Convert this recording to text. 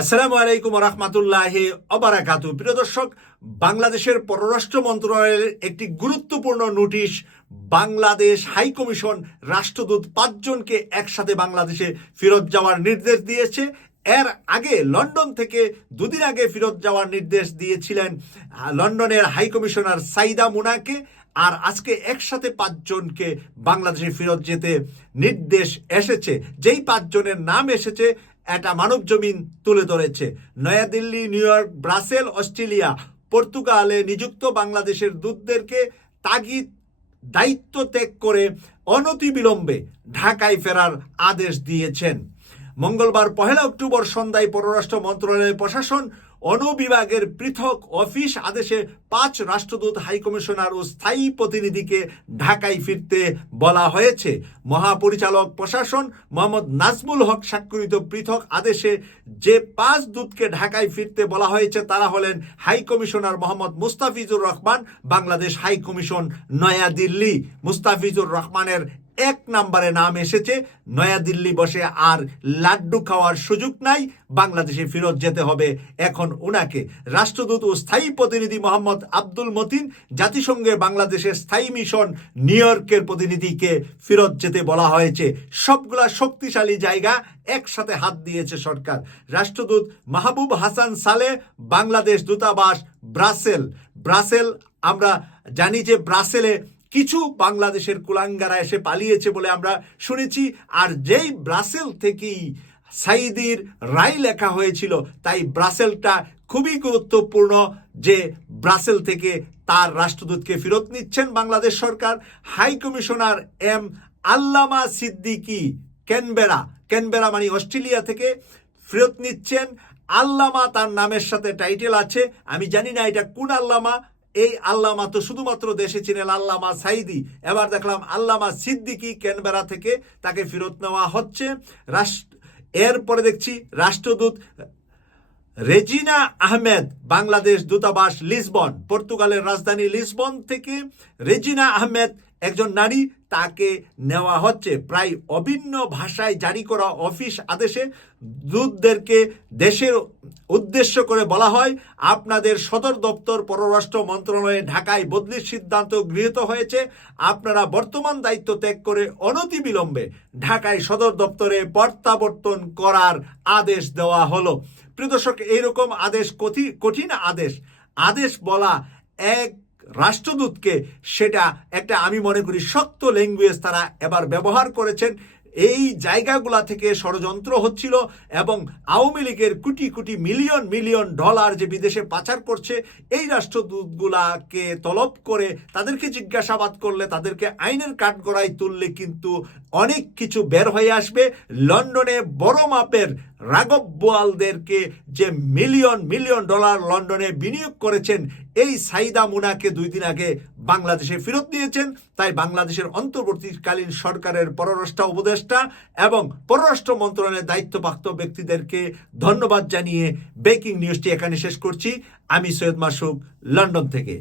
আসসালামু আলাইকুম রহমতুল্লাহ অবরাকাতু প্রিয় দর্শক, বাংলাদেশের পররাষ্ট্র মন্ত্রণালয়ের একটি গুরুত্বপূর্ণ নোটিশ, বাংলাদেশ হাই কমিশন রাষ্ট্রদূত পাঁচজনকে একসাথে বাংলাদেশে ফেরত যাওয়ার নির্দেশ দিয়েছে। এর আগে লন্ডন থেকে দুদিন আগে ফেরত যাওয়ার নির্দেশ দিয়েছিলেন লন্ডনের হাই কমিশনার সাইদা মুনাকে। আর আজকে একসাথে পাঁচজনকে বাংলাদেশে ফেরত যেতে নির্দেশ এসেছে। যেই পাঁচজনের নাম এসেছে এটা মানব জমিন তুলে ধরেছে। Nayadilli, New York, Brussels, Australia, পর্তুগালে নিযুক্ত বাংলাদেশের দূতদেরকে তাগিদ, দায়িত্ব ত্যাগ করে অনতিবিলম্বে ঢাকায় ফেরার আদেশ দিয়েছেন। মঙ্গলবার পহেলা অক্টোবর সন্ধ্যায় পররাষ্ট্র মন্ত্রণালয়ের প্রশাসন অনুবিভাগের পৃথক অফিস আদেশে পাঁচ রাষ্ট্রদূত হাইকমিশনার ও স্থায়ী প্রতিনিধিকে ঢাকায় ফিরতে বলা হয়েছে। মহাপরিচালক প্রশাসন মোহাম্মদ নাজমুল হক স্বাক্ষরিত পৃথক আদেশে যে পাঁচ দূতকে ঢাকায় ফিরতে বলা হয়েছে, তারা হলেন high commissioner Mohammad Mustafizur Rahman, Bangladesh high commission, Nayadilli. Mustafizur রহমানের এক নম্বরে নাম এসেছে, নয়াদিল্লি বসে আর লাড্ডু খাওয়ার সুযোগ নাই, বাংলাদেশে ফেরত যেতে হবে। এখন উনাকে রাষ্ট্রদূত ও স্থায়ী প্রতিনিধি মোহাম্মদ আব্দুল মতিন জাতিসংঘে বাংলাদেশের স্থায়ী মিশন নিউ ইয়র্কের প্রতিনিধিকে ফেরত যেতে বলা হয়েছে। সবগুলা শক্তিশালী জায়গা একসাথে হাত দিয়েছে সরকার। রাষ্ট্রদূত মাহবুব হাসান সালে বাংলাদেশ দূতাবাস ব্রাসেল। ব্রাসেল, আমরা জানি যে ব্রাসেলে কিছু বাংলাদেশের কুলাঙ্গারা এসে পালিয়েছে বলে আমরা শুনেছি। আর যেই ব্রাসেল থেকেই সাইদির রায় লেখা হয়েছিল, তাই ব্রাসেলটা খুবই গুরুত্বপূর্ণ যে ব্রাসেল থেকে তার রাষ্ট্রদূতকে ফেরত নিচ্ছেন বাংলাদেশ সরকার। High commissioner M Allama Siddiqui Canberra Canberra মানে অস্ট্রেলিয়া থেকে ফেরত নিচ্ছেন। আল্লামা তার নামের সাথে টাইটেল আছে, আমি জানি না এটা কোন আল্লামা এই আল্লামা তো শুধুমাত্র দেশে ছিলেন আল্লামা সাইদি। এবার দেখলাম আল্লামা সিদ্দিকি ক্যানবেরা থেকে তাকে ফেরত নেওয়া হচ্ছে। রাষ্ট্র এরপরে দেখছি রাষ্ট্রদূত রেজিনা আহমেদ, বাংলাদেশ দূতাবাস লিসবন, পর্তুগালের রাজধানী লিসবন থেকে রেজিনা আহমেদ একজন নারী, তাকে নেওয়া হচ্ছে। প্রায় অভিন্ন ভাষায় জারি করা অফিস আদেশে দূতদেরকে দেশের উদ্দেশ্য করে বলা হয়, আপনাদের সদর দপ্তর পররাষ্ট্র মন্ত্রণালয়ে ঢাকায় বদলির সিদ্ধান্ত গৃহীত হয়েছে। আপনারা বর্তমান দায়িত্ব ত্যাগ করে অনতিবিলম্বে ঢাকায় সদর দপ্তরে প্রত্যাবর্তন করার আদেশ দেওয়া হলো। প্রিয় দর্শক, এইরকম আদেশ কঠিন কঠিন আদেশ আদেশ বলা এক রাষ্ট্রদূতকে, সেটা একটা আমি মনে করি শক্ত ল্যাঙ্গুয়েজ তারা এবার ব্যবহার করেছেন। এই জায়গাগুলা থেকে ষড়যন্ত্র হচ্ছিল এবং আওয়ামী লীগের crore crore million million dollar যে বিদেশে পাচার করছে, এই রাষ্ট্রদূতগুলাকে তলব করে তাদেরকে জিজ্ঞাসাবাদ করলে তাদেরকে আইনের কাঠগড়ায় তুললে কিন্তু অনেক কিছু বের হয়ে আসবে। লন্ডনে বড় মাপের রাঘব বোয়ালদেরকে যে মিলিয়ন মিলিয়ন ডলার লন্ডনে বিনিয়োগ করেছেন, এই সাইদা মুনাকে দুই দিন আগে বাংলাদেশে ফেরত নিয়েছেন তাই বাংলাদেশের অন্তর্বর্তীকালীন সরকারের পররাষ্ট্র উপদেষ্টা এবং পররাষ্ট্র মন্ত্রণালয়ের দায়িত্বপ্রাপ্ত ব্যক্তিদেরকে ধন্যবাদ জানিয়ে ব্রেকিং নিউজটি এখানে শেষ করছি। আমি সৈয়দ মাসুক লন্ডন থেকে।